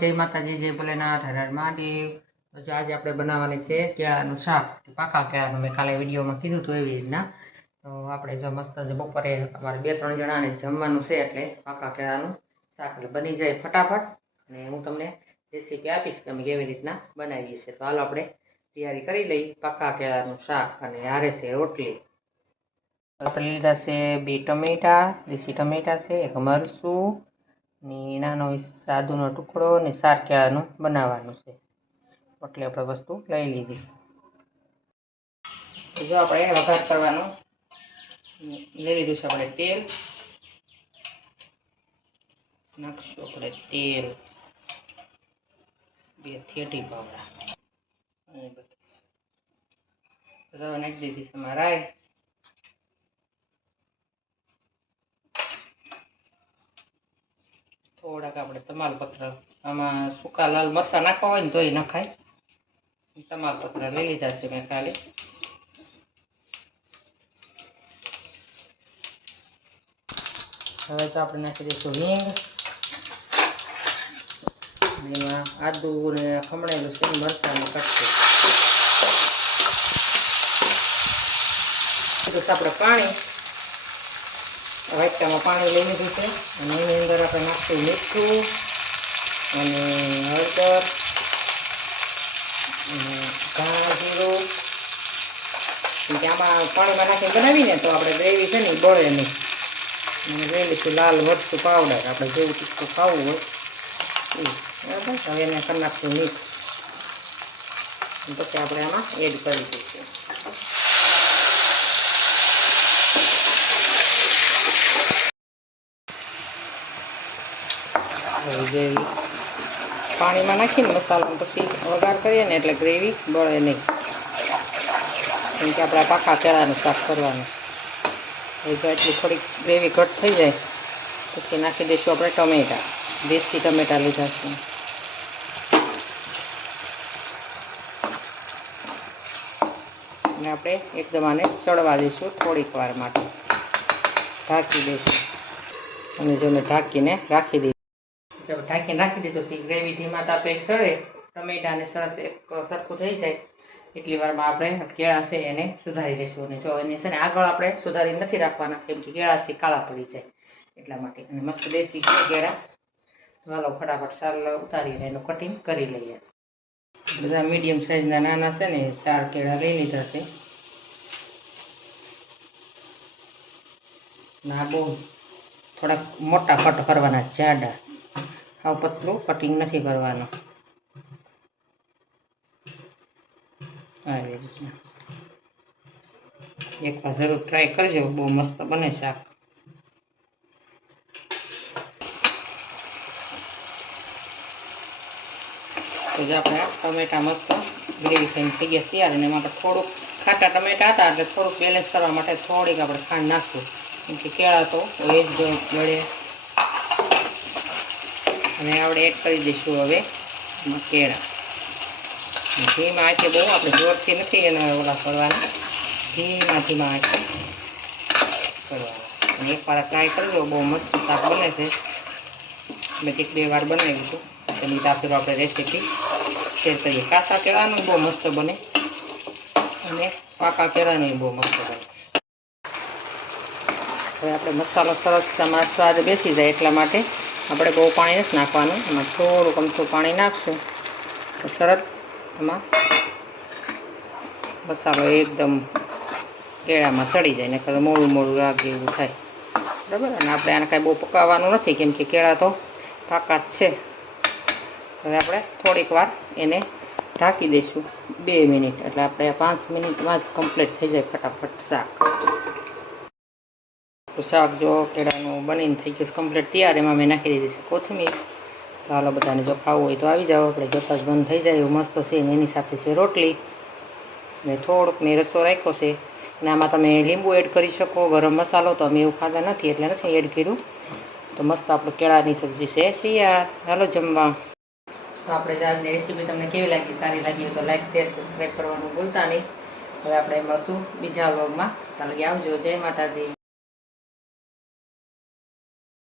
જય માતાજી, જય ભોલેનાથ, હર મહાદેવ. તો આજે આપણે બનાવવાની છે કેળાનું શાક. પાકા કેળાનું મેં કાલે વિડીયોમાં કીધું હતું એવી રીતના. તો આપણે જો મસ્ત બપોરે અમારે બે ત્રણ જણાને જમવાનું છે એટલે પાકા કેળાનું શાક એટલે બની જાય ફટાફટ. અને હું તમને રેસીપી આપીશ કે અમે કેવી રીતના બનાવીએ છીએ. તો હાલો આપણે તૈયારી કરી લઈ પાકા કેળાનું શાક અને હારે છે રોટલી. આપણે લીધા છે બે ટમેટા, દેશી ટમેટા છે, એક મરચું ને નાનો સાદુનો ટુકડો અને સાત કેળાનું બનાવવાનું છે. એટલે આપણે વસ્તુ લઈ લીધી. છે જો આપણે વઘાર કરવાનો. લઈ લીધું છે આપણે તેલ. નાખશું આપણે તેલ. બે થેટી પાવડા. અને નાખી દીધી છે રાઈ થોડાક આપણે તમાલપત્ર આમાં સૂકા લાલ મરચાં નાખવા હોય ને તોય નખાય. તમાલપત્ર લઈ લીધા છે મેં ખાલી. હવે તો આપણે નાખી દઈશું હિંગ. એમાં આદુ ને ખમણેલું છે મરચાંનું કટકું આપણે પાણી વાટકામાં પાણી લઈ લીધું છે. અને એની અંદર આપણે નાખશું મીઠું અને હળદર ધાણા જીરું. કે આમાં પાણીમાં નાખીને બનાવીને તો આપણે ગ્રેવી છે ને એ બળે નહીં. અને લઈ લઈશું લાલ મરચું પાવડર આપણે જેવું તીખું ખાવું હોય એ બરાબર? હવે એને કરી નાખશું મિક્સ પછી આપણે આમાં એડ કરી દઈશું. ગ્રેવી પાણીમાં નાખીને મસાલો પછી વઘાર કરીએ ને એટલે ગ્રેવી બળે નહીં. કેમ કે આપણે પાકા કેળાનું શાક કરવાનું. એટલી થોડીક ગ્રેવી ઘટ થઈ જાય, પછી નાખી દઈશું આપણે ટમેટા. દેશી ટમેટા લીધા છે. અને આપણે એકદમ આને ચડવા દઈશું થોડીક વાર માટે. ઢાંકી દઈશું. અને જો ઢાંકીને રાખી દીધું જો નાખી દીધું છે. ગ્રેવી ધીમા તાપે સળે ટમેટાને સરસ એક સરખું થઈ જાય. એટલી વારમાં આપણે કેળા છે એને સુધારી દઈશું અને જો એને છે ને આગળ આપણે સુધારી નથી રાખવાના, કેમ કે કેળા છે કાળા પડી જાય એટલા માટે. અને મસ્ત દેશી કેળા. ચાલો ફટાફટ સાલ ઉતારીને એનું કટિંગ કરી લઈએ. બધા મીડિયમ સાઈઝના નાના છે ને ચાર કેળા લઈ લીધા છે ના બહુ થોડાક મોટા કટ કરવાના જાડા. હાવ પતલું કટિંગ નથી કરવાનું. આવી રીતના એકવાર જરૂર ટ્રાય કરજો, બહુ મસ્ત બને શાક. તો જે આપણે ટમેટા મસ્ત ગ્રેવી થઈને થઈ ગયા તૈયાર, અને એમાં થોડુંક ખાટા ટમેટા હતા, એટલે થોડુંક બેલેન્સ કરવા માટે થોડીક આપણે ખાંડ નાખશું. કેમ કે કેળા તો એ જ વળે અને આપણે એડ કરી દઈશું હવે કેળા. ધીમા આંચે બહુ, આપણે જોરથી નથી એને ઓલા કરવાના. ધીમા ધીમા આંચે કરવાના. અને એકવાર ટ્રાય કરજો બહુ મસ્ત શાક બને છે. મેં એક બે વાર બનાવ્યું હતું. તેની સાથે આપણે રેસીપી શેર કરીએ. કાચા કેળાનું બહુ મસ્ત બને. અને પાકા કેળાનું બહુ મસ્ત બને. હવે આપણે મસાલો સરસ તમારા સ્વાદ બેસી જાય એટલા માટે આપણે બહુ પાણી નથી નાખવાનું. એમાં થોડુંક અમથું પાણી નાખશું. તો સરસ એમાં મસાલો એકદમ કેળામાં સડી જાય ને ખરે મોડું મોડું લાગે એવું થાય. બરાબર? અને આપણે આને કાંઈ બહુ પકાવવાનું નથી, કેમ કે કેળા તો પાકા જ છે. હવે આપણે થોડીક વાર એને ઢાંકી દઈશું બે મિનિટ. એટલે આપણે પાંચ મિનિટમાં જ કમ્પ્લીટ થઈ જાય ફટાફટ શાક. શાક જો કેળાનું બનીને થઈ ગયું કમ્પ્લીટ તૈયાર એમાં મેં નાખી દીધી છે કોથમીર. તો હાલો બધાને જો ખાવું હોય તો આવી જાઓ. આપણે જોતા જ બંધ થઈ જાય એવું મસ્ત છે. ને એની સાથે છે રોટલી. ને થોડોક મેં રસો રાખ્યો છે. અને આમાં તમે લીંબુ એડ કરી શકો, ગરમ મસાલો તો અમે એવું ખાતા નથી, એટલે નથી એડ કર્યું. તો મસ્ત આપણે કેળાની સબ્જી છે તૈયાર. હાલો જમવા. તો આપણે આજની રેસીપી તમને કેવી લાગી? સારી લાગી તો લાઈક શેર સબસ્ક્રાઈબ કરવાનું ભૂલતા નહીં. હવે આપણે મળશું બીજા વ્લોગમાં કાલે આવજો. જય માતાજી.